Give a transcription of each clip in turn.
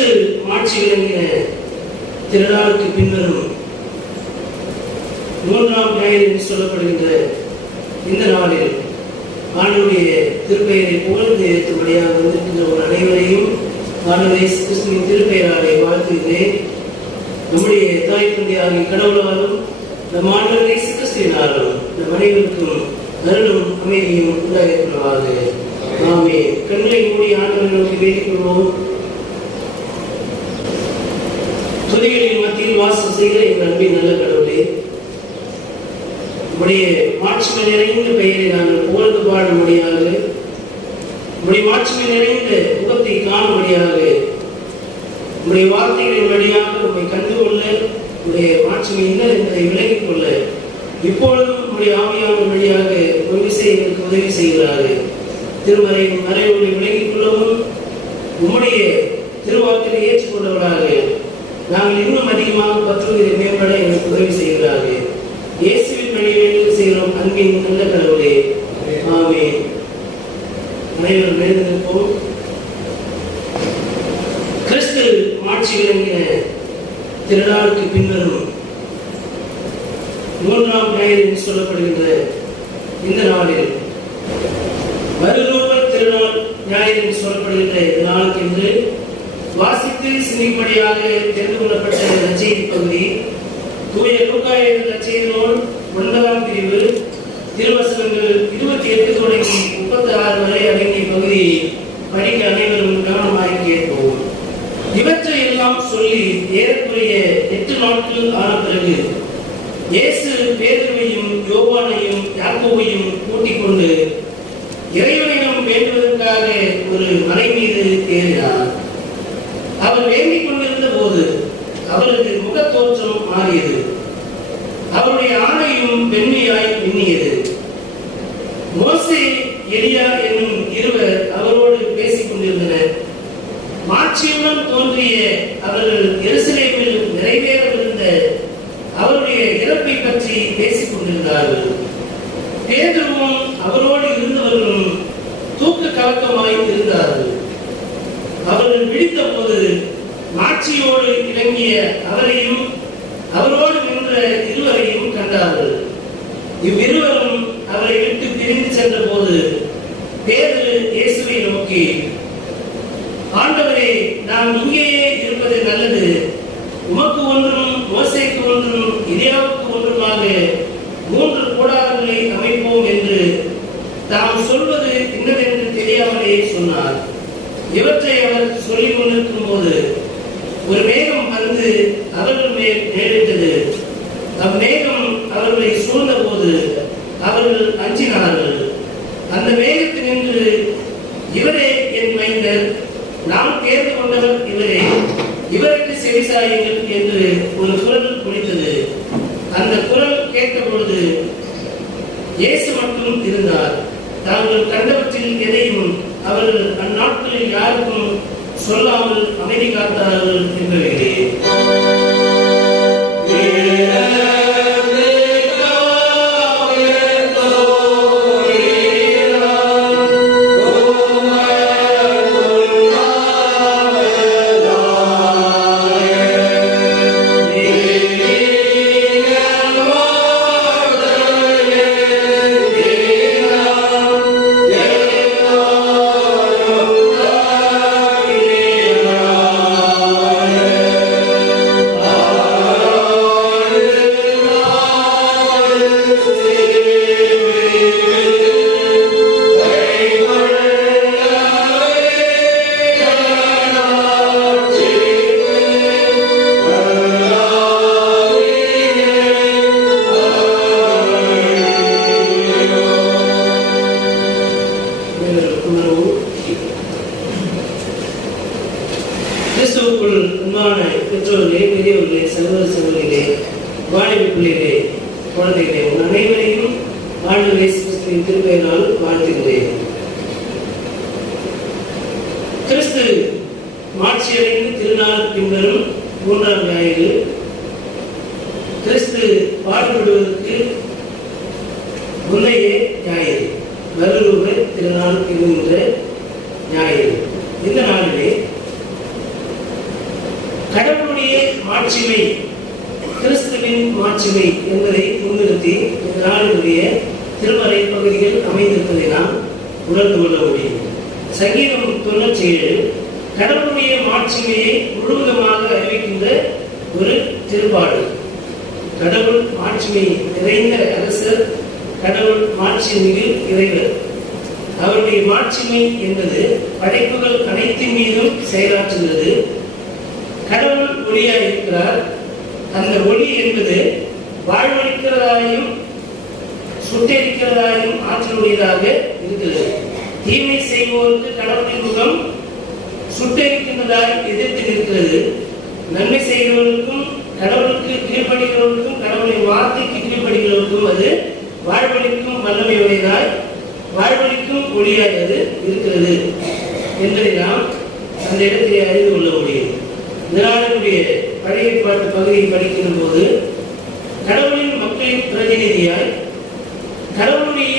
அரசு மாட்சி விளங்கின திருநாளுக்கு பின்னரும் மூன்றாம் ஞாயிறு என்று சொல்லப்படுகின்ற இந்த நாளில் ஆண்டுடைய திருப்பெயரை புகழ்ந்து ஏற்றும்படியாக வந்திருக்கின்ற ஒரு அனைவரையும் ஆண்டவரை கிறிஸ்துவின் திருப்பெயராலே வாழ்த்துகிறேன். நம்முடைய தாய் தந்தையாகிய கடவுளாலும் நம் ஆண்டவரை கிறிஸ்துவினாலும் நம் அனைவருக்கும் அருளும் அமைதியும் உண்டாயிருக்கிறவாக ஆமே கண்களை மூடி ஆண்டவரை நோக்கி வேண்டிக் கொள்வோம். துதிகளின் மத்தியில் வாசம் செய்கிற எங்கள் அன்பின் நல்ல கடவுளே. உடைய மாட்சிமை நிறைந்த பெயரை நாங்கள் புகழ்ந்து பாடும்படியாக உடைய மாட்சிமை நிறைந்த முகத்தை காணும்படியாக உடைய வார்த்தைகளின் வழியாக உண்மை கண்டுகொள்ள உடைய மாட்சிமை என்ன என்பதை விலகிக் கொள்ள இப்பொழுதும் உடைய ஆவியான வழியாக ஒரு விஷயங்களுக்கு உதவி செய்கிறார்கள் திருமறையின் மறைவுகளை விலகிக் கொள்ளவும் உம்முடைய திருவார்த்தையை ஏற்றுக்கொண்டவர்களாக நாங்கள் இன்னும் அதிகமாக பற்றுவதை மேம்பட எனக்கு உதவி செய்கிறார்கள் இயேசுவின் வழியில் செய்கிறோம் அன்பின் நல்ல கடவுளே. ஆமே அனைவரும் எழுந்திருப்போம் கிறிஸ்து மாட்சி விளங்கின திருநாளுக்கு பின்னரும் மூன்றாம் ஞாயிறு என்று சொல்லப்படுகின்ற இந்த நாளில் வருரூப திருநாள் ஞாயிறு என்று சொல்லப்படுகின்ற இந்த நாளுக்கு என்று வாசித்து சினிப்படியாக தெரிந்து கொள்ளப்பட்ட நச்செய்தி பகுதி தூய லூக்காயின் நச்செய்தி நூல் ஒன்பதாம் பிரிவு திருவசனங்கள் இருபத்தி எட்டு தொடங்கி முப்பத்தி ஆறு வரை அடங்கிய பகுதியை படிக்க அனைவரும் கவனமாக கேட்போம். இவற்றை எல்லாம் சொல்லி ஏறக்குறைய எட்டு நாட்கள் ஆன பிறகு இயேசு பேதுருவையும் யோவானையும் யாக்கோவையும் கூட்டிக் கொண்டு இறைவனிடம் வேண்டுவதற்காக ஒரு மலை மீது ஏறினார். போது அவரது முகத்தோற்றம் மாறியது. அவருடைய ஆணையும் வெண்மையாய் மின்னியது. மோசே எலியா என்னும் இருவர் அவரோடு பேசிக் கொண்டிருந்தனர். மாட்சியுடன் தோன்றிய அவர்கள் எருசலேமில் நிறைவேறவிருந்த அவருடைய இறப்பை பற்றி பேசிக் கொண்டிருந்தார்கள். பேதுருவும் அவரோடு இருந்தவர்களும் தூக்க கலக்கமாய் இருந்தார்கள். அவர்கள் விழித்த போது மாட்சியோடு இறங்கிய அவரையும் அவரோடு நின்ற இருவரையும் கண்டார்கள். இவ்விருவரும் பெற்றோர்களே பெரியவர்களே சகோதர சகோதரிகளே வாலிப பிள்ளைகளே குழந்தைகளே உன் அனைவரையும் ஆண்டு இயேசு கிறிஸ்துவின் திருப்பெயரால் வாழ்த்துகிறேன் கிறிஸ்து மாட்சியடைந்து திருநாள் பின்வரும் மூன்றாம் ஞாயிறு கிறிஸ்து பாடுபடுவதற்கு முன்னைய ஞாயிறு வருரூப திருநாள் என்கின்ற ஞாயிறு இந்த நாளிலே கடவுளுடைய மாட்சிமை கிறிஸ்துவின் மாட்சிமை என்பதை முன்னிறுத்தி இந்த நாளினுடைய திருமறை பகுதிகள் அமைந்திருப்பதை நாம் உணர்ந்து கொள்ள முடியும் சங்கீதம் தொண்ணூற்றி ஏழு கடவுளுடைய மாட்சிமையை முழுவதுமாக அறிவிக்கின்ற ஒரு திருப்பாடு கடவுள் மாட்சிமை நிறைந்த அரசர் கடவுள் மாட்சிமிகு இறைவர். அவருடைய மாட்சிமை என்பது படைப்புகள் அனைத்தின் மீதும் செயலாற்றுகிறது. கடவுள் ஒளியாக இருக்கிறார். அந்த ஒளி என்பது வாழ்வளிக்கிறதாயும் சுட்டெரிக்கிறதாயும் ஆற்றலுடையதாக இருக்கிறது. தீமை செய்வோருக்கு கடவுளின் முகம் சுட்டெரிக்கின்றதாய் எதிர்த்து நிற்கிறது. நன்மை செய்கிறவர்களுக்கும் கடவுளுக்கு கீழ்ப்படுகிறவர்களுக்கும் கடவுளின் வார்த்தைக்கு கீழ்ப்படுகிறவர்களுக்கும் அது வாழ்வழிக்கும் வல்லமை உடையதாய் வாழ்வழிக்கும் ஒளியாய் அது இருக்கிறது என்பதை நாம் அந்த இடத்திலே அறிந்து கொள்ள முடியும். நிராளனுடைய பழைய பாட்டு பகுதியை படிக்கின்ற போது கடவுளின் மக்களின் பிரதிநிதியாய் கடவுளுடைய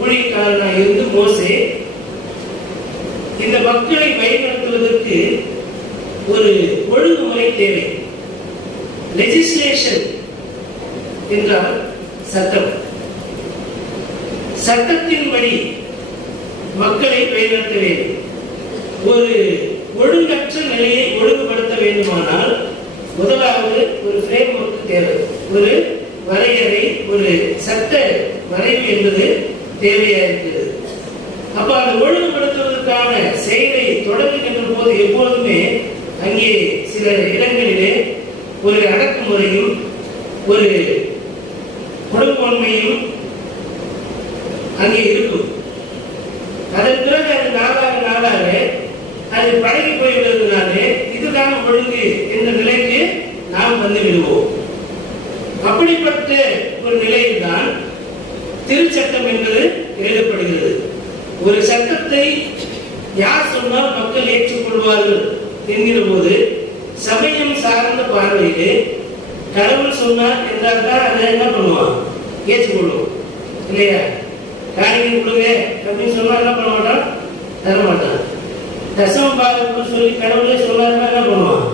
ஊழியக்காரனாக இருந்து மோசே இந்த மக்களை பயன்படுத்துவதற்கு ஒரு ஒழுங்குமுறை தேவை. லெஜிஸ்லேஷன் என்றால் சட்டம். சட்டத்தின்படி மக்களை வழிநடத்த வேண்டும் ஒரு ஒழுங்கற்ற நிலையை ஒழுங்குபடுத்த வேண்டுமானால் முதலாவது ஒரு ஃப்ரேம் ஒர்க் தேவை. ஒரு வரையறை ஒரு சட்ட வரைவு என்பது தேவையா இருக்கிறது. அப்ப அந்த ஒழுங்குபடுத்துவதற்கான செயலை தொடங்குகின்ற போது எப்போதுமே அங்கே சில இடங்களிலே ஒரு அடக்குமுறையும் ஒரு கொடுங்கொன்மையும் அங்கே இருக்கும். அதன் பிறகு அது நாளாக நாளாக அது பழகி போய்விடுவதனாலே இதுதான் ஒழுங்கு என்ற நிலைக்கு நாம் வந்து விடுவோம் அப்படிப்பட்ட ஒரு நிலையில்தான் திருச்சட்டம் என்பது எழுதப்படுகிறது. ஒரு சட்டத்தை யார் சொன்னால் மக்கள் ஏற்றுக்கொள்வார்கள் என்கிற போது சமயம் சார்ந்த பார்வையிலே கடவுள் சொன்னார் என்றால் தான் அதை என்ன பண்ணுவான்? ஏற்றுக்கொள்வோம் இல்லையா? காரியம் கொடுங்க அப்படின்னு சொன்னா என்ன பண்ண மாட்டான்? தர மாட்டான் தசம பாகம்னு சொல்லி கடவுளே சொன்னாருன்னா என்ன பண்ணுவான்?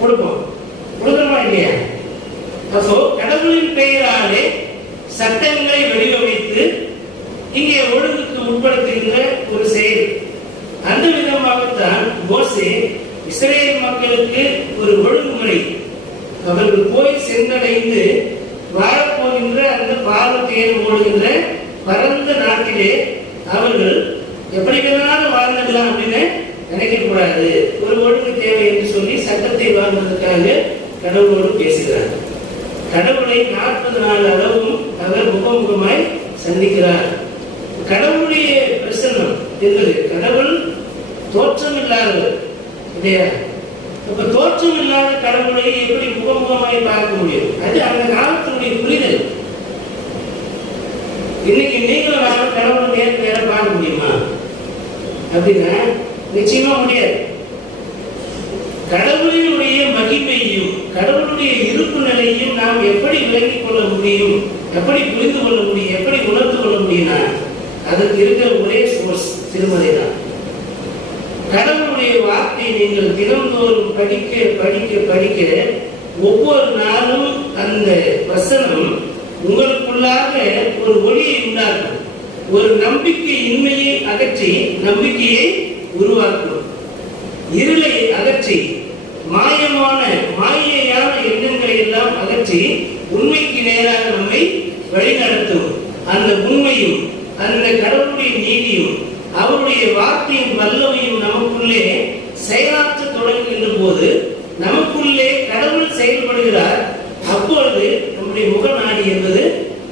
கொடுப்போம் கொடுக்கணுமா இல்லையா? அப்போ கடவுளின் பெயராலே சட்டங்களை வடிவமைத்து இங்கே ஒழுங்குக்கு உட்படுத்துகின்ற ஒரு செயல். அந்த விதமாகத்தான் போசே இஸ்ரேல் மக்களுக்கு ஒரு ஒழுங்குமுறை அவர்கள் போய் சென்றடைந்து வாழப்போகின்ற அந்த பாவத்தையும் ஓடுகின்ற பரந்த நாட்டிலே அவர்கள் எப்படி வேணாலும் வாழ்ந்துடலாம் அப்படின்னு நினைக்கக்கூடாது ஒரு ஒழுங்கு தேவை என்று சொல்லி சட்டத்தை வாழ்வதற்காக கடவுளோடு பேசுகிறார். கடவுளை நாற்பது நாள் அளவும் அவர் முகமுகமாய் சந்திக்கிறார். கடவுளுடைய பிரசன்னம் என்பது கடவுள் தோற்றம் இல்லாதவர் இல்லையா? இப்ப தோற்றம் இல்லாத கடவுளை எப்படி முகமுகமாய் பார்க்க முடியும்? அது அந்த காலத்தினுடைய புரிதல். இன்னைக்கு நீங்களும் நானும் கடவுளை நேருக்கு நேரம் பார்க்க முடியுமா? அப்படின்னா நிச்சயமா முடியாது. கடவுளினுடைய மகிமையும் கடவுளுடைய இருப்பு நிலையும் நாம் எப்படி விளங்கிக் கொள்ள முடியும்? எப்படி புரிந்து கொள்ள முடியும்? எப்படி உணர்ந்து கொள்ள முடியும்னா அதற்கு இருக்கிற ஒரே சோர்ஸ் திருமலை தான் கடவுளுடைய வார்த்தையை நீங்கள் தினந்தோறும் படிக்க படிக்க படிக்க ஒவ்வொரு நாளும் அந்த வசனம் உங்களுக்குள்ளாக ஒரு ஒளியை உண்டாக்கும். ஒரு நம்பிக்கை இன்மையை அகற்றி நம்பிக்கையை உருவாக்கும். இருளை அகற்றி மாயமான மாயையான எண்ணங்களை எல்லாம் அகற்றி உண்மைக்கு நேராக நம்மை வழிநடத்தும். அந்த உண்மையும் அந்த கடவுளுடைய நீதியும் அவருடைய வார்த்தையின் வல்லமையும் நமக்குள்ளே செயலாற்ற தொடங்குகின்ற போது நமக்குள்ளே கடவுள் செயல்படுகிறார் அப்பொழுது நம்முடைய முகநாடி என்பது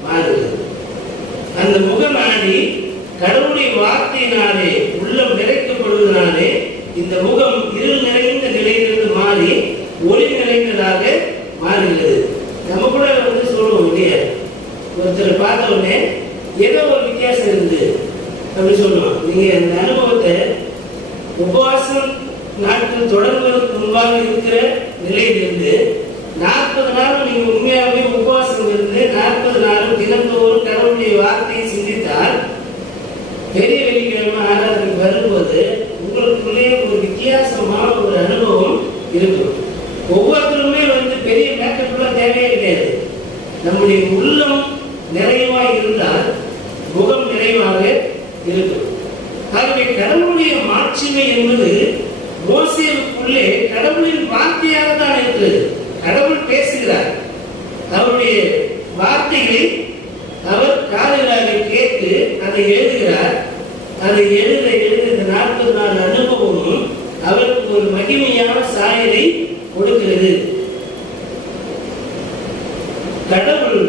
மாறுகிறது. அந்த முகநாடி கடவுளுடைய வார்த்தையினாலே உள்ளம் நிறைக்கப்படுவதனாலே இந்த முகம் இருள் நிறைந்த நிலையிலிருந்து மாறி ஒளி நிறைந்ததாக மாறுகிறது. நம்ம கூட வந்து சொல்லுவோம் இல்லையா? ஒருத்தர் பார்த்த உடனே ஏதோ ஒரு வித்தியாசம் இருந்து அப்படின்னு சொல்லுவோம் நீங்க அந்த நாட்கள் தொடர்வதற்கு முன்பாக இருக்கிற நிலையிலிருந்து நாற்பது நாள் நீங்க உண்மையாகவே உபவாசம் இருந்து நாற்பது நாளும் தினந்தோறும் கடவுளுடைய வார்த்தையை சிந்தித்தால் பெரிய வெள்ளிக்கிழமை ஆராதனைக்கு வரும்போது உங்களுக்குள்ளே ஒரு வித்தியாசமான ஒரு அனுபவம் இருக்கும். ஒவ்வொருத்தருமே வந்து பெரிய மேக்கப்பெல்லாம் தேவையே கிடையாது. நம்முடைய உள்ளம் நிறைவாக இருந்தால் முகம் நிறைவாக இருக்கும். ஆகவே கடவுளுடைய மாட்சிமை என்பது மோசேவுக்குள்ளே கடவுளின் வார்த்தையாக தான் இருக்கிறது. கடவுள் பேசுகிறார். அவருடைய வார்த்தைகளை அவர் காதலாக கேட்டு அதை எழுதுகிறார். அதை எழுத எழுத இந்த நாற்பது நாள் அனுபவமும் அவருக்கு ஒரு மகிமையான சாயலை கொடுக்கிறது. கடவுள்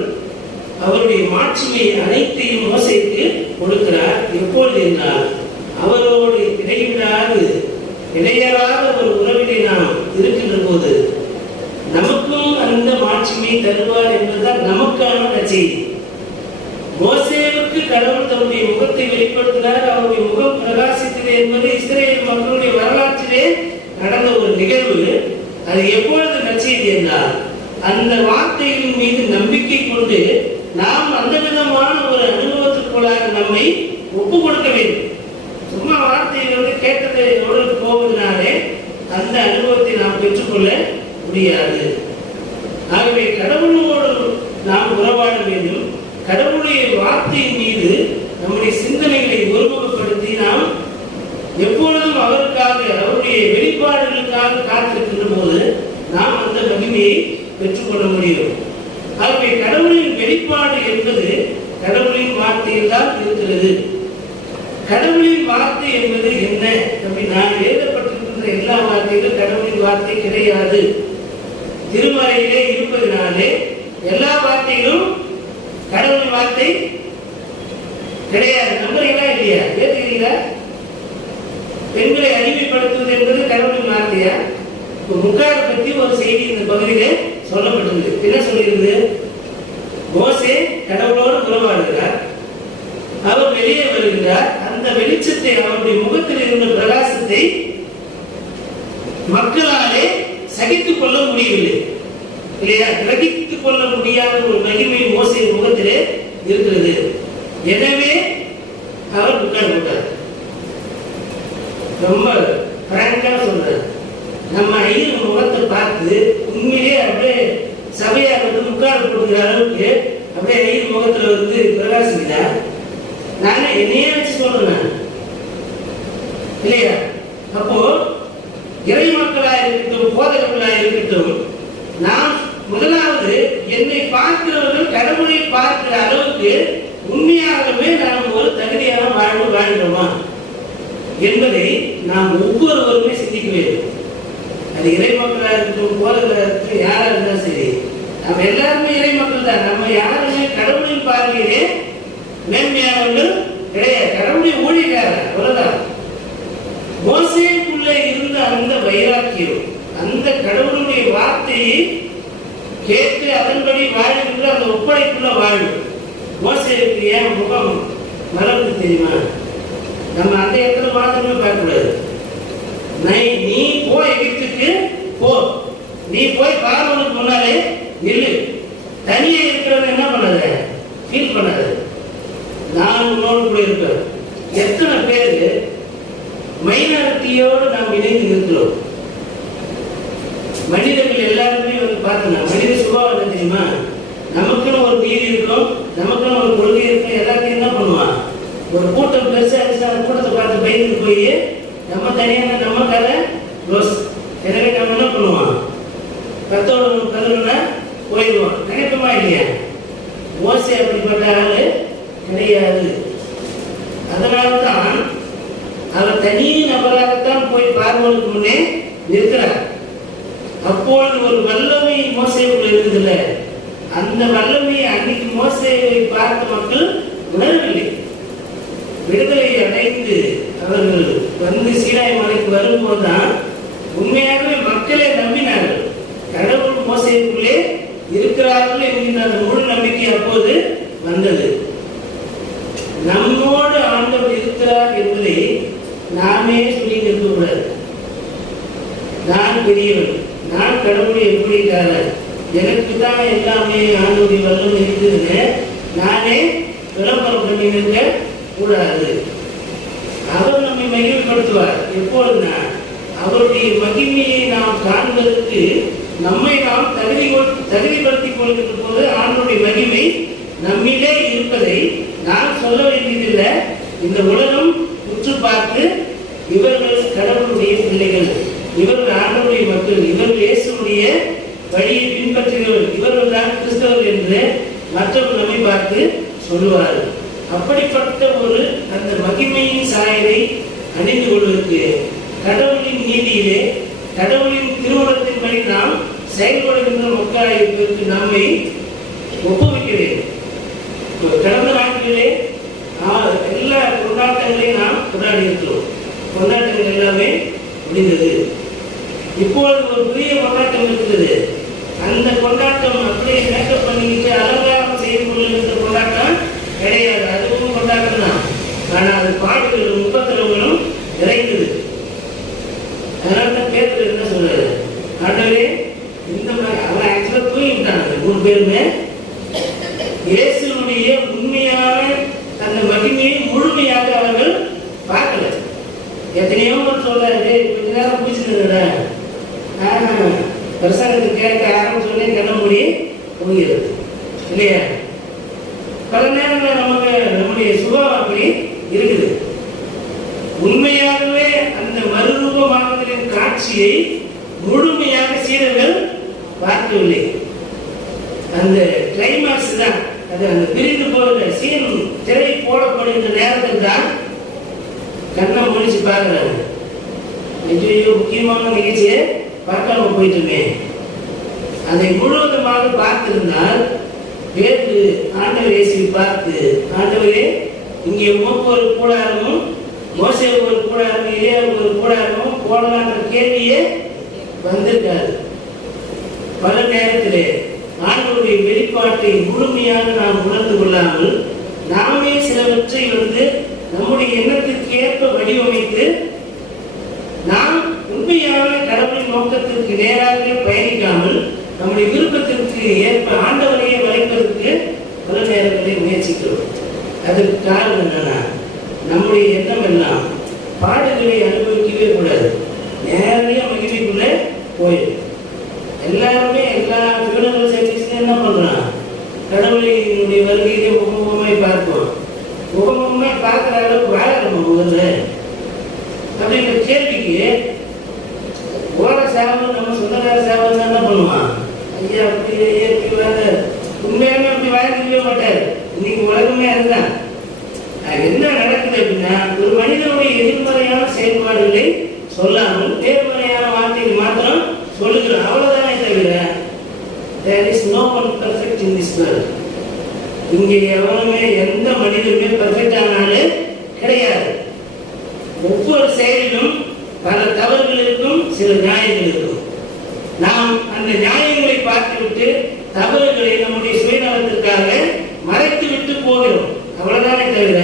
அவருடைய மாட்சியை அனைத்தையும் மோசைக்கு கொடுக்கிறார். எப்பொழுது என்றால் அவரோடு இடையறாத ஒரு உறவிலே நாம் இருக்கின்ற போது நமக்கும் அந்த மாட்சிமை தருவார் என்பதுதான் நமக்கான நச்செய்தி மோசேவுக்கு கடவுள் தன்னுடைய முகத்தை வெளிப்படுத்தினார் அவருடைய முகம் பிரகாசித்தது என்பது இஸ்ரேல் மக்களுடைய வரலாற்றிலே நடந்த ஒரு நிகழ்வு. அது எப்பொழுது நற்செய்தி என்றால் அந்த வார்த்தைகளின் மீது நம்பிக்கை கொண்டு நாம் அந்த விதமான ஒரு அனுபவத்திற்குள்ளாக நம்மை ஒப்பு கொடுக்க வேண்டும். சும்மா கேட்டதை உடலுக்கு போவதனாலே அந்த அனுபவத்தை நாம் பெற்றுக்கொள்ள முடியாது. ஆகவே கடவுளோடு நாம் உறவாட வேண்டும். கடவுளுடைய வார்த்தையின் மீது நம்முடைய சிந்தனைகளை ஒருமுகப்படுத்தி நாம் எப்பொழுதும் அவருக்காக அவருடைய வெளிப்பாடுகளுக்காக காத்திருக்கின்ற போது நாம் அந்த மகிமையை பெற்றுக்கொள்ள முடியும். ஆகவே கடவுளின் வெளிப்பாடு என்பது கடவுளின் வார்த்தையில் தான் இருக்கிறது. கடவுளின் வார்த்தை என்பது என்ன? அப்படின்னா எழுதப்பட்டிருக்கின்ற எல்லா வார்த்தைகளும் கடவுளின் வார்த்தை கிடையாது. திருமறையிலே இருப்பதனாலே எல்லா வார்த்தைகளும் கடவுளின் வார்த்தை கிடையாது. நம்புறீங்களா இல்லையா? ஏற்றுக்கிறீங்களா பெண்களை அறிமைப்படுத்துவது என்பது கடவுளின் வார்த்தையா? முக்காரை பற்றி ஒரு செய்தி இந்த பகுதியில் சொல்லப்பட்டது என்ன சொல்லியிருந்தது மோசே கடவுளோடு உறவாடுகிறார் அவர் வெளியே வருகிறார் அந்த வெளிச்சத்தை அவருடைய முகத்தில் இருந்த பிரகாசத்தை மக்களாலே சகித்துக் கொள்ள முடியவில்லை. இல்லையா? கிரகித்துக் கொள்ள முடியாத ஒரு மகிமை மோசையின் முகத்திலே இருக்கிறது. எனவே அவர் உட்கார்ந்து விட்டார் ரொம்ப பிராங்கா சொல்றாரு. நம்ம ஐயர் முகத்தை பார்த்து உண்மையிலே அப்படியே சபையாக வந்து உட்கார கொடுக்குற அளவுக்கு அப்படியே ஐயர் முகத்துல வந்து பிரகாசிக்கிறார் நான் என்னையே வச்சு சொல்றேன் இல்லையா? அப்போ இறை மக்களா இருக்கட்டும் போதகர்களா இருக்கட்டும் நாம் முதலாவது என்னை பார்க்கிறவர்கள் கடவுளை பார்க்கிற அளவுக்கு உண்மையாகவே நாம் ஒரு தகுதியான வாழ்வு வாழ்கிறோமா? என்பதை நாம் ஒவ்வொருவருமே சிந்திக்க வேண்டும். அது இறை மக்களாக இருக்கட்டும் போதகராக இருக்கட்டும் யாராக இருந்தாலும் சரி. நம்ம எல்லாருமே இறை மக்கள் தான் நம்ம யாருமே கடவுளின் பார்வையிலே மேன்மையானவர்கள் கிடையாது. கடவுளுடைய ஊழியக்காரர் அவ்வளவுதான். மோசேக்குள்ளே இருந்த அந்த வைராக்கியம் அந்த கடவுளுடைய வார்த்தையை கேட்டு அதன்படி வாழ்கின்ற அந்த ஒப்படைப்புள்ள வாழ்வு. மோசைக்கு ஏன் முகம் மலர்ந்து தெரியுமா? நம்ம அந்த இடத்துல மாத்திரமே பார்க்கக்கூடாது. நை நீ போய் எகிப்துக்கு போ. நீ போய் பார்வனுக்கு முன்னாலே நில்லு. தனியே இருக்கிறவன் என்ன பண்ணாத? ஃபீல் பண்ணாத. நான் உன்னோடு கூட எத்தனை பேர் மைனாரிட்டியோடு நாம் இணைந்து இருக்கிறோம் மனிதர்கள் எல்லாருமே வந்து பார்த்தோம்னா மனித சுபாவம் என்ன தெரியுமா? நமக்குன்னு ஒரு உயிர் இருக்கும் நமக்குன்னு ஒரு கொள்கை இருக்கும் எல்லாத்தையும் என்ன பண்ணுவான்? ஒரு கூட்டம் பெருசாக இருந்துச்சு அந்த கூட்டத்தை பார்த்து பயந்து போய் நம்ம தனியாக நம்ம கதை ரோஸ். எனவே நம்ம என்ன பண்ணுவோம்? கத்தோட கதவுனா போயிடுவோம். நினைப்போமா இல்லையா? ஓசை அப்படிப்பட்ட ஆளு கிடையாது. அதனால்தான் அவர் தனி நபராகத்தான் போய் பார்வனுக்கு முன்னே நிற்கிறார். அப்பொழுது ஒரு வல்லமை மோசைக்குள் இருந்ததில்ல. அந்த வல்லமையை அன்னைக்கு மோசையை பார்த்த மக்கள் உணரவில்லை. விடுதலை அடைந்து அவர்கள் வந்து சீனாய் மலைக்கு வரும்போதுதான் உண்மையாகவே மக்களே நம்பினார்கள். கடவுள் மோசைக்குள்ளே இருக்கிறார்கள் என்கின்ற அந்த முழு நம்பிக்கை அப்போது வந்தது. நம்மோடு ஆண்டவர் இருக்கிறார் என்பதை நாமே சொல்லி நிற்கக்கூடாது. நான் பெரியவன் நான் கடவுளை எப்படி எனக்கு தான் எல்லாமே ஆண்டவருடைய வல்லம் இருக்குதுன்னு நானே விளம்பரம் பண்ணி நிற்க கூடாது. அவர் நம்மை மகிழ்ப்படுத்துவார் எப்பொழுதுனா அவருடைய மகிமையை நாம் காண்பதற்கு நம்மை நாம் தகுதி தகுதிப்படுத்திக் கொள்கின்ற போது ஆண்டவருடைய மகிமை நம்மிலே இருப்பதை நான் சொல்ல வேண்டியதில்லை. இந்த உலகம் உற்று பார்த்து இவர்கள் கடவுளுடைய பிள்ளைகள். இவர்கள் ஆண்டவுடைய மக்கள். இவர்கள் இயேசுடைய வழியை பின்பற்றுகிறவர்கள் இவர்கள் தான் கிறிஸ்தவர்கள் என்று மற்றவர்கள் நம்மை பார்த்து சொல்லுவார்கள். அப்படிப்பட்ட ஒரு அந்த மகிமையின் சாயலை அணிந்து கொள்வதற்கு கடவுளின் நீதியிலே கடவுளின் திருவுளத்தின்படி நாம் செயல்படுகின்ற மக்களாக இருப்பதற்கு நம்மை ஒப்புவிக்க வேண்டும் கடந்த நாட்களிலே எல்லா கொண்டாட்டங்களையும் நாம் கொண்டாடி இருக்கிறோம். கொண்டாட்டங்கள் எல்லாமே முடிந்தது. இப்பொழுது ஒரு புதிய கொண்டாட்டம் இருக்கிறது. அந்த கொண்டாட்டம் அப்படியே மேக்கப் பண்ணிக்கிட்டு அலங்காரம் செய்து கொள்ளுகின்ற கொண்டாட்டம் கிடையாது. அதுவும் கொண்டாட்டம் தான். ஆனால் அது பாடுகளும் முப்பத்திரங்களும் நிறைந்தது. அதனால தான் பேர் என்ன சொல்றாரு? ஆண்டவரே இந்த மாதிரி அவன் ஆக்சுவலாக தூங்கிட்டாங்க மூணு பேருமே இயேசுடைய உண்மையான அந்த மகிமையை முழுமையாக அவர்கள் பார்க்கல எத்தனையோ பேர் சொல்றாரு "டேய், கொஞ்ச நேரம் பிடிச்சிருந்தா பிரசங்கத்தை கேட்க ஆரம்பிச்சோடனே கண்ண மூடி தூங்கிறது இல்லையா பல நேரங்களில் நமக்கு நம்முடைய சுபாவம் அப்படி இருக்குது உண்மையாகவே அந்த மறுரூபமானதின் காட்சியை முழுமையாக சீடர்கள் பார்க்கவில்லை அந்த கிளைமாக்ஸ் தான் அது அந்த பிரிந்து போகிற சீன் திரை போடப்படுகின்ற நேரத்தில் தான் கண்ணை முடிச்சு பார்க்குறாங்க ஐயோ முக்கியமான நிகழ்ச்சியை பார்க்காம போயிட்டுமே அதை முழுவதுமாக பார்த்திருந்தால் வேறு ஆண்டவர் இயேசுவை பார்த்து ஆண்டவரே இங்கே உமக்கு ஒரு கூடாரமும் மோசே ஒரு கூடாரமும் இளையாவுக்கு ஒரு கூடாரமும் போடலான்ற கேள்வியே வந்திருக்காது. பல நேரத்திலே ஆண்டவருடைய வெளிப்பாட்டை முழுமையாக நாம் உணர்ந்து கொள்ளாமல் நாமே சிலவற்றை வந்து நம்முடைய எண்ணத்திற்கு ஏற்ப வடிவமைத்து நாம் உண்மையான கடவுளின் நோக்கத்திற்கு நேராக பயணிக்காமல் நம்முடைய விருப்பத்திற்கு ஏற்ப ஆண்டவரையே வளைப்பதற்கு பல நேரங்களில் முயற்சிக்கிறோம். அதற்கு காரணம் என்னன்னா நம்முடைய எண்ணம் எல்லாம் பாடுகளை அனுபவிக்கவே கூடாது. நேரடியாக மகிழ்ச்சிக்குள்ளே போயிடும். எல்லாருமே எல்லா ஃபியூனரல் சர்வீஸ்லையும் என்ன பண்றான் கடவுளினுடைய வருகையிலே முகமுகமாய் பார்ப்போம். முகமுகமாய் பார்க்குற அளவுக்கு வாழ நம்ம முதல்ல. அப்படின்ற கேள்விக்கு ஓர சேவல் நம்ம சொந்தக்கார சேவல் என்ன பண்ணுவான் ஐயா அப்படி இயற்கை வேலை உண்மையாலுமே அப்படி வாழ்க்கவே மாட்டார் இன்னைக்கு உலகமே அதுதான் அது என்ன நடக்குது அப்படின்னா ஒரு மனிதனுடைய எதிர்மறையான செயல்பாடுகளை சொல்லாமல் நேர்மறையான வார்த்தைகள் மாத்திரம் சொல்லுகிறோம் அவ்வளவுதானே தவிர there is no one perfect in this world இங்கே எவனுமே எந்த மனிதனுமே பெர்ஃபெக்ட் ஆனாலே கிடையாது ஒவ்வொரு செயலிலும் பல தவறுகள் இருக்கும் சில நியாயங்கள் இருக்கும் நாம் அந்த நியாயங்களை பார்த்துவிட்டு தவறுகளை நம்முடைய சுயநலத்திற்காக மறைத்து விட்டு போகிறோம் அவ்வளவுதானே தவிர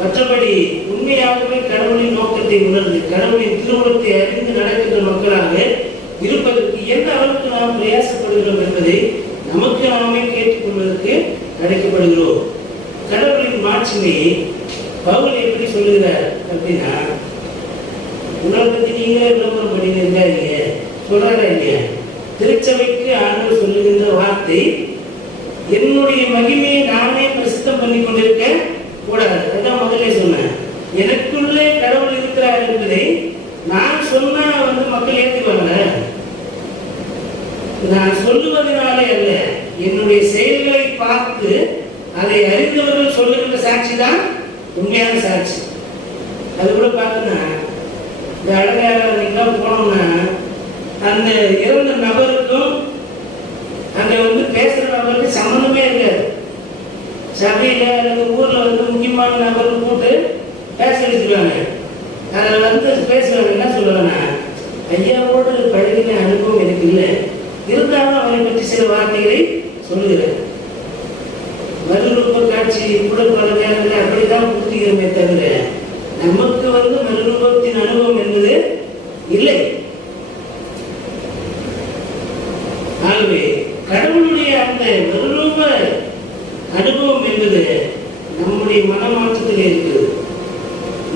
மற்றபடி உண்மையாகவே கடவுளின் நோக்கத்தை உணர்ந்து கடவுளின் திருவுளத்தை அறிந்து நடக்கின்ற மக்களாக இருப்பதற்கு எந்த அளவுக்கு நாம் பிரயாசப்படுகிறோம் என்பதை நமக்கு நாமே கேட்டுக்கொள்வதற்கு அழைக்கப்படுகிறோம். கடவுளின் மாட்சிமையை பவுல் எப்படி சொல்லுகிறார் அப்படின்னா உங்களை பற்றி நீங்களே விளம்பரம் பண்ணிட்டு இருக்காதீங்க. சொல்றாரா இல்லையா திருச்சபைக்கு ஆண்டவர் சொல்லுகின்ற வார்த்தை என்னுடைய மகிமையை நானே பிரசித்தம் பண்ணி கொண்டிருக்க கூடாது. அதான் முதல்ல சொன்னேன். எனக்குள்ளே கடவுள் இருக்கிறார் என்பதை நான் சொன்னா வந்து மக்கள் ஏற்றுவாங்க நான் சொல்லுவதனாலே அல்ல என்னுடைய செயல்களை பார்த்து அதை அறிந்தவர்கள் சொல்லுகின்ற சாட்சி தான் உண்மையான சாட்சி. அது கூட பார்த்தோன்னா இந்த அழகாரம் போனோம்னா அந்த இறந்த நபருக்கும் அங்க வந்து பேசுற நபருக்கு சம்மந்தமே இருக்காது. சபையில அல்லது ஊர்ல வந்து முக்கியமான நபர்கள் கூட்டு பேச வச்சிருக்காங்க அதில் வந்து பேசுவாங்க என்ன சொல்லுவேன்னா ஐயாவோடு பழகின அனுபவம் எனக்கு இல்லை. இருந்தாலும் அவரை பற்றி சில வார்த்தைகளை சொல்லுகிறேன். மறுரூப காட்சி கூட பல நேரங்களில் அப்படிதான் புரிஞ்சுக்கிறோமே தவிர நமக்கு வந்து மறுரூபத்தின் அனுபவம் என்பது இல்லை. ஆகவே கடவுளுடைய அந்த மறுரூப அனுபவம் என்பது நம்முடைய மனமாற்றத்தில் இருக்குது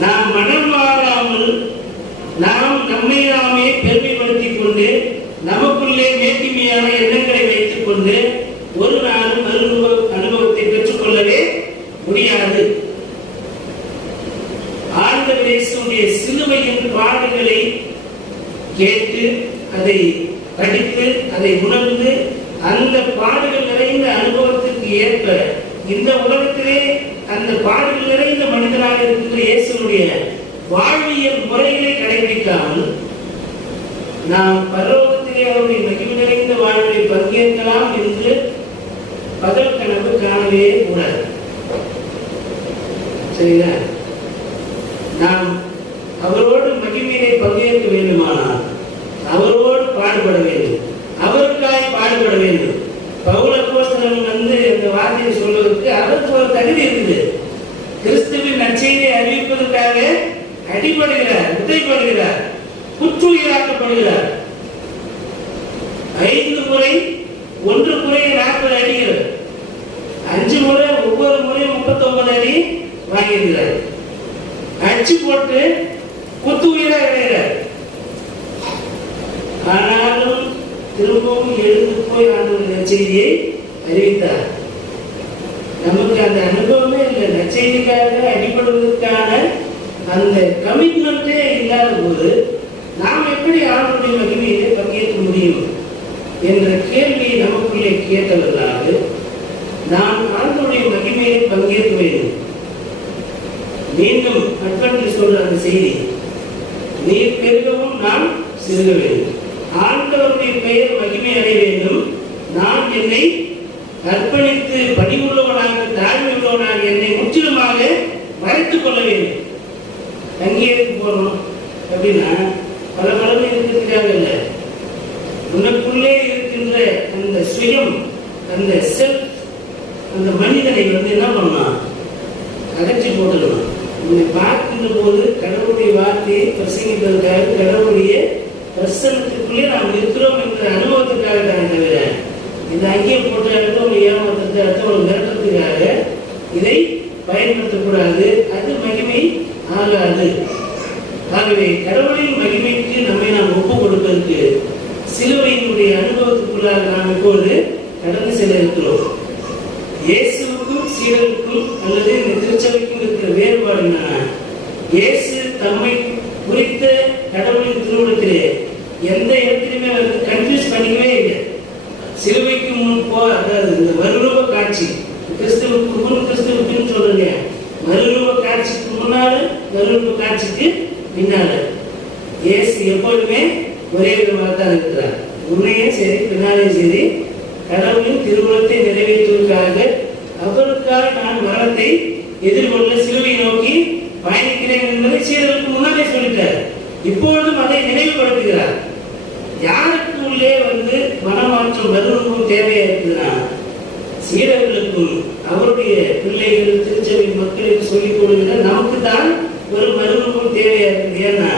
நாம் மனம் மாறாமல் நாம் நம்மை நாமே பெருமைப்படுத்திக் கொண்டு நமக்குள்ளே அனுபவ அனுபவத்தை பெற்றுக்கொள்ளவே முடியாது ஆண்டவர் இயேசுடைய சிலுவையின் பாடுகளை கேட்டு அதை படித்து அதை உணர்ந்து அந்த பாடுகள் நிறைந்த அனுபவத்திற்கு ஏற்ப இந்த உலகத்திலே அந்த பாடுகள் நிறைந்த மனிதனாக இருக்கின்ற இயேசுடைய வாழ்வியல் முறைகளை கடைபிடிக்காமல் நாம் பரலோகத்திலே அவருடைய மகிழ்வு நிறைந்த வாழ்வை பங்கேற்கலாம் என்று பகல் கனவு காணவே கூடாது. சரிங்களா? நாம் அவரோடு மகிழ்வினை பங்கேற்க வேண்டுமானால் அவரோடு பாடுபட வேண்டும். அவருக்காய் பாடுபட வேண்டும். பவுல போஸ்தலன் வந்து இந்த வார்த்தையை சொல்வதற்கு அவருக்கு ஒரு தகுதி இருக்குது. கிறிஸ்துவின் நற்செய்தியை அறிவிப்பதற்காக அடிபடுகிறார் உதைப்படுகிறார் புற்றுயிராக்கப்படுகிறார். ஐந்து முறை ஒன்று முறை நாற்பது அடிகள். அஞ்சு முறை ஒவ்வொரு முறையும் முப்பத்தி ஒன்பது அடி வாங்கியிருக்கிறார். அடிச்சு போட்டு குத்து உயிராக இணைகிறார் ஆனாலும் திரும்பவும் எழுந்து போய் ஆண்டவர் நச்செய்தியை அறிவித்தார். நமக்கு அந்த அனுபவமே இல்லை. நச்செய்திக்காக அடிபடுவதற்கான அந்த கமிட்மெண்ட்டே இல்லாத போது நாம் எப்படி ஆண்டவருடைய மகிமையிலே பங்கேற்க முடியும் என்ற கேள்வியை நமக்குள்ளே கேட்டவர்களாக நாம் ஆண்டவருடைய மகிமையை பங்கேற்க வேண்டும் மீண்டும் அட்வென்டில் சொல்ற அந்த செய்தி நீர் பெருகவும் நான் சிறுக வேண்டும் ஆண்டவருடைய பெயர் மகிமை அடைய வேண்டும். நான் என்னை அர்ப்பணித்து பணிவுள்ளவனாக தாழ்மை உள்ளவனாக என்னை முற்றிலுமாக மறைத்துக் கொள்ள வேண்டும். தங்கியதுக்கு போறோம். அப்படின்னா பல பலமே இருக்கிறாங்கல்ல உனக்குள்ளே இருக்கின்ற அந்த சுயம் அந்த செல்ஃப் அந்த மனிதனை வந்து என்ன பண்ணலாம் அகற்றி போட்டுடணும் உன்னை பார்க்கின்ற போது கடவுளுடைய வார்த்தையை பிரசங்கிப்பதற்காக கடவுளுடைய பிரசனத்துக்குள்ளே நாம் இருக்கிறோம் என்ற அனுபவத்துக்காக தான் தவிர இந்த அங்கேயே போட்டு அடுத்தவங்க ஏமாத்துறது ஒரு மிரட்டுறதுக்காக இதை பயன்படுத்தக்கூடாது. அது மகிமை ஆகாது. ஆகவே கடவுளின் மகிமைக்கு நம்மை நாம் ஒப்பு கொடுப்பதற்கு சிலுவையினுடைய அனுபவத்துக்குள்ளாக நாம் இப்போது கடந்து செல்ல இருக்கிறோம். இயேசுவுக்கும் சீடருக்கும் அல்லது இந்த திருச்சபைக்கும் இருக்கிற வேறுபாடு என்ன இயேசு தம்மை குறித்த கடவுளின் திருமணத்திலே எந்த இடத்துலையுமே வந்து கன்ஃபியூஸ் பண்ணிக்கவே இல்லை. சிலுவைக்கு முன் போ அதாவது இந்த மறுரூப காட்சி. கிறிஸ்துவுக்கு முன் கிறிஸ்துவுக்குன்னு சொல்லுங்க. மறுரூப காட்சிக்கு முன்னால மறுரூப காட்சிக்கு பின்னால இயேசு எப்பொழுதுமே ஒரே விதமாக தான் இருக்கிறார். உன்னையும் சரி பின்னாலையும் சரி கடவுளின் திருமணத்தை நிறைவேற்றுவதற்காக அவருக்காக நான் மரணத்தை எதிர்கொள்ள சிலுவை நோக்கி பயணிக்கிறேன் என்பதை சீரருக்கு முன்னாலே சொல்லிட்டார். இப்பொழுதும் அதை நினைவுபடுத்துகிறார். யாருக்குள்ளே வந்து மனமாற்றம் மறுரூபம் தேவையா இருக்குதுன்னா சீடர்களுக்கும் அவருடைய பிள்ளைகள் திருச்சபை மக்களுக்கு சொல்லிக் கொடுக்கிற நமக்கு தான் ஒரு மறுரூபம் தேவையா இருக்குது. ஏன்னா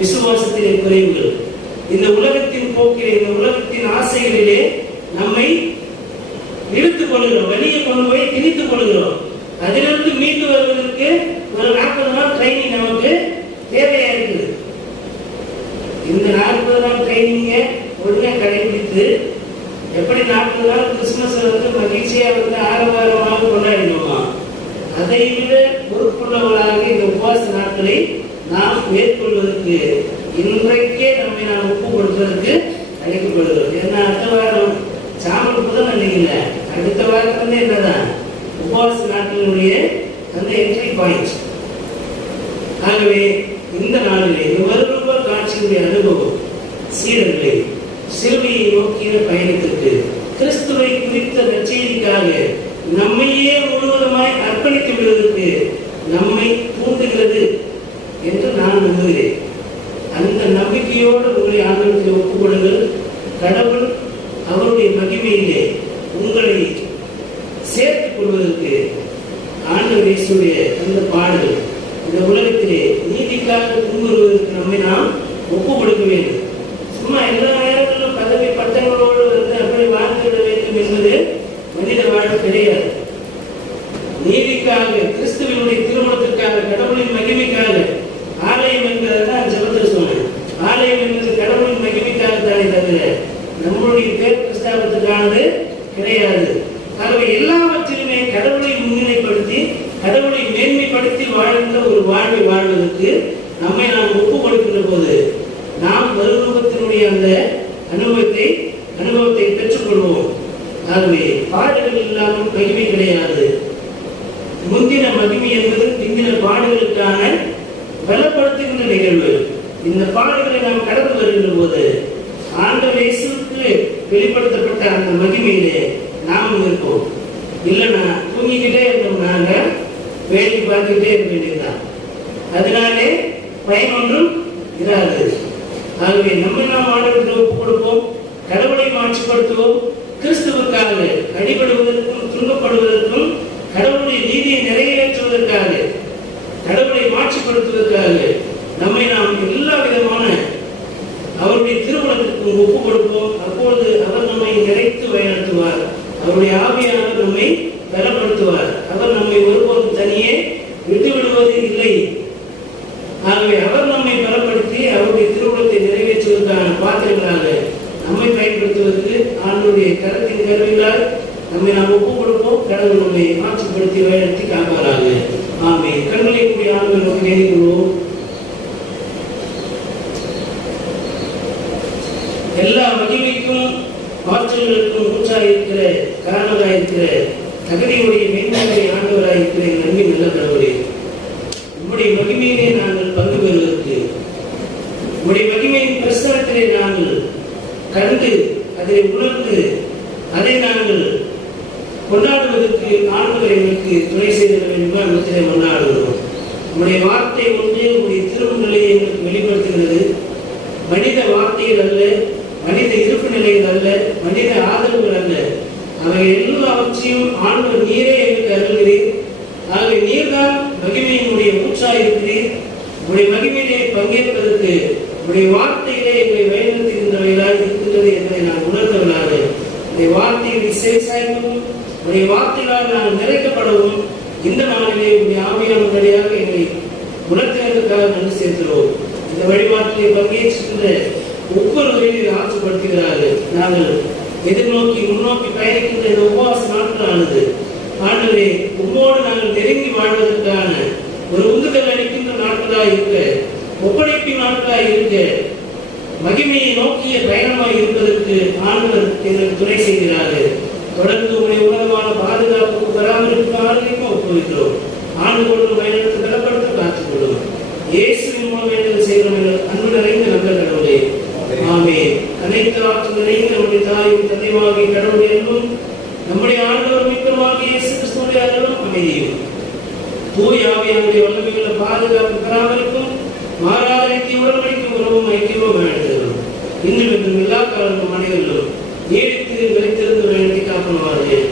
விசுவாசத்திலே குறைவுகள் இந்த உலகத்தின் போக்கிலே இந்த உலகத்தின் ஆசைகளிலே நம்மை இழுத்துக் கொள்கிறோம் வெளியே கொண்டு போய் திணித்துக் கொள்கிறோம் அதிலிருந்து மீண்டு வருவதற்கு ஒரு நாற்பது நாள் ட்ரைனிங் நமக்கு தேவையா இருக்குது. இந்த நாற்பது நாள் ட்ரைனிங்கை ஒழுங்கா கடைபிடித்து எப்படி நாற்பது நாள் கிறிஸ்துமஸ் வந்து மகிழ்ச்சியா வந்து ஆரவாரமாக கொண்டாடினோமா அதை விட பொறுப்புள்ளவர்களாக இந்த உபவாச நாட்களை நாம் மேற்கொள்வதற்கு இன்றைக்கே நம்மை நாம் ஒப்பு கொடுப்பதற்கு அழைக்கப்படுகிறோம் ஏன்னா அடுத்த வாரம் சாமல் புதன் அன்னைக்கு அடுத்த வாரம் வந்து என்னதான்? உபவாச நாட்களினுடைய அந்த என்ட்ரி பாயிண்ட் ஆகவே இந்த நாளிலே இந்த மறுரூப காட்சியுடைய அனுபவம் சீடர்களை சிலுவையை நோக்கிய பயணத்திற்கு கிறிஸ்துவை குறித்த நச்செய்திக்காக நம்மையே முழுவதுமாய் அர்ப்பணித்து விடுவதற்கு நம்மை தூண்டுகிறது என்று நான் நம்புகிறேன் அந்த நம்பிக்கையோடு உங்களை ஆண்டவத்தில் ஒப்புக்கொடுங்கள் கடவுள் அவருடைய மகிமையிலே உங்களை சேர்த்துக் கொள்வதற்கு ஆண்டவர் இயேசுடைய அந்த பாடுகள் இந்த உலகத்திலே நீதிக்காக துன்புறுவதற்கு நம்மை நாம் ஒப்பு கொடுக்க வேண்டும் சும்மா எல்லா நேரங்களிலும் பதவி பட்டங்களோடு வந்து அப்படி வாழ்ந்துவிட வேண்டும் என்பது மனித வாழ்வு கிடையாது நீதிக்காக கிறிஸ்துவனுடைய திருமணத்திற்காக கடவுளின் மகிமைக்காக ஆலயம் என்பதுதான் ஜபத்தில் சொன்னேன் ஆலயம் என்பது கடவுளின் மகிமைக்காக தானே தவிர நம்மளுடைய பேர் கிறிஸ்தாபத்துக்கானது கிடையாது ஆகவே எல்லா மறுரூபத்தினுடைய அந்த அனுபவத்தை அனுபவத்தை பெற்றுக்கொள்வோம் ஆகவே பாடுகள் இல்லாமல் மகிமை கிடையாது முந்தின மகிமை என்பது பிந்தின பாடுகளுக்கான பலப்படுத்துகின்ற நிகழ்வு இந்த பாடுகளை நாம் கடந்து வருகின்ற போது ஆண்டவர் இயேசுவுக்கு வெளிப்படுத்தப்பட்ட அந்த மகிமையிலே நாம் இருப்போம் இல்லைன்னா தூங்கிக்கிட்டே இருந்தோம்னாங்க வேலை பார்த்துக்கிட்டே இருக்க வேண்டியதுதான் அதனாலே பயன் ஒன்றும் இராது. ஆகவே நம்ம நாம் ஆண்டவருக்கு ஒப்புக் கொடுப்போம் கடவுளை மாட்சிப்படுத்துவோம் கிறிஸ்துவுக்காக அடிபடுவதற்கும் துன்பப்படுவதற்கும் கடவுளுடைய நீதியை நிறைவேற்றுவதற்காக கடவுளை மாட்சிப்படுத்துவதற்காக நம்மை நாம் எல்லா விதமான அவருடைய திருமணத்திற்கு ஒப்பு கொடுப்போம் அப்பொழுது அவர் நம்மை நிறைத்து வழிநடத்துவார். அவருடைய ஆவியானவர் நம்மை பலப்படுத்துவார். அவர் நம்மை ஒருபோதும் தனியே விட்டு விடுவது இல்லை. ஆகவே அவர் நம்மை பலப்படுத்தி அவருடைய திருவுளத்தை நிறைவேற்றுவதற்கான பாத்திரங்களாக நம்மை பயன்படுத்துவதற்கு ஆண்டுடைய கரத்தின் கருவிகளால் நம்மை நாம் ஒப்புக் கொடுப்போம் கடவுள் நம்மை மாற்றுப்படுத்தி வழிநடத்தி காப்பாராக. ஆமே கண்களை கூடிய ஆண்கள் நோக்கி நேரிடுவோம் எல்லா மகிமைக்கும் ஆற்றல்களுக்கும் ஊற்றாயிருக்கிற காரணராயிருக்கிற தகுதியுடைய மேன்மையுடைய ஆண்டவராயிருக்கிற நன்மை நல்ல கடவுளே. உம்முடைய மகிமையிலே நாங்கள் பங்கு பெறுவதற்கு உம்முடைய மகிமையின் பிரசனத்திலே நாங்கள் கண்டு அதை உணர்ந்து அதை நாங்கள் கொண்டாடுவதற்கு ஆண்டுகள் எங்களுக்கு துணை செய்திட வேண்டும்? என்பதை கொண்டாடுகிறோம். உங்களுடைய வார்த்தை ஒன்று உங்களுடைய திருமணங்களை எங்களுக்கு வெளிப்படுத்துகிறது. மனித வார்த்தைகள் அல்ல மனித இருப்பு நிலைகள் அல்ல மனித ஆதரவுகள் அல்ல. அவை எல்லாவற்றையும் ஆண்டவர் நீரே எங்களுக்கு அருள்கிறேன் ஆகவே நீர்தான் மகிமையினுடைய மூச்சாக இருக்கிறீர் உடைய மகிமையிலே பங்கேற்பதற்கு உடைய வார்த்தையிலே எங்களை வழிநடத்துகின்றவைகளாய் இருக்கின்றது என்பதை நான் உணர்ந்தவனாக உடைய வார்த்தையில் சேசாய்க்கவும் உடைய வார்த்தைகளால் நான் நிறைக்கப்படவும் இந்த நாளிலே உடைய ஆவியான வழியாக எங்களை உணர்த்தினதற்காக நன்றி சேர்க்கிறோம் இந்த வழிபாட்டிலே பங்கேற்கின்ற ஒவ்வொருவரையும் ஆற்றுப்படுத்துகிறார்கள். நாங்கள் எதிர்நோக்கி முன்னோக்கி பயணிக்கின்ற இந்த உபவாச நாட்களானது ஆண்டவரே உம்மோடு நாங்கள் நெருங்கி வாழ்வதற்கான ஒரு உந்துதல் அளிக்கின்ற நாட்களாய் இருக்க ஒப்படைப்பின் நாட்களாய் இருக்க மகிமையை நோக்கிய பயணமாய் இருப்பதற்கு ஆண்டவர் எங்களுக்கு துணை செய்கிறார்கள் தொடர்ந்து உங்களுடைய உணர்வான பாதுகாப்புக்கு பராமரிப்பு ஆரோக்கியமாக ஒப்புவிக்கிறோம் ஆண்டு கொண்டு பயணத்தை பலப்படுத்த காத்துக்கொள்ளும் இயேசுவின் மூலம் வேண்டுதல் செய்கிறவர்கள் அன்பு நிறைந்த நல்ல கடவுளே. ஆமே அனைத்து ஆற்றல் நிறைந்த நம்முடைய தாயும் தந்தைவாகிய கடவுள் என்றும் நம்முடைய ஆண்டவர் மிக்கமாக இயேசு கிறிஸ்துடைய அருளும் அமைதியும் தூய் ஆவியானுடைய வல்லமைகளை பாதுகாப்பு பராமரிப்பும் மாறாத நித்திய உடன்படிக்கும் உறவும் ஐக்கியமும் வேண்டுகிறோம். இன்னும் இன்னும் எல்லா காலங்களும் மனிதர்களும் நீடித்து நிலைத்திருந்து வேண்டி காப்பனவார்கள்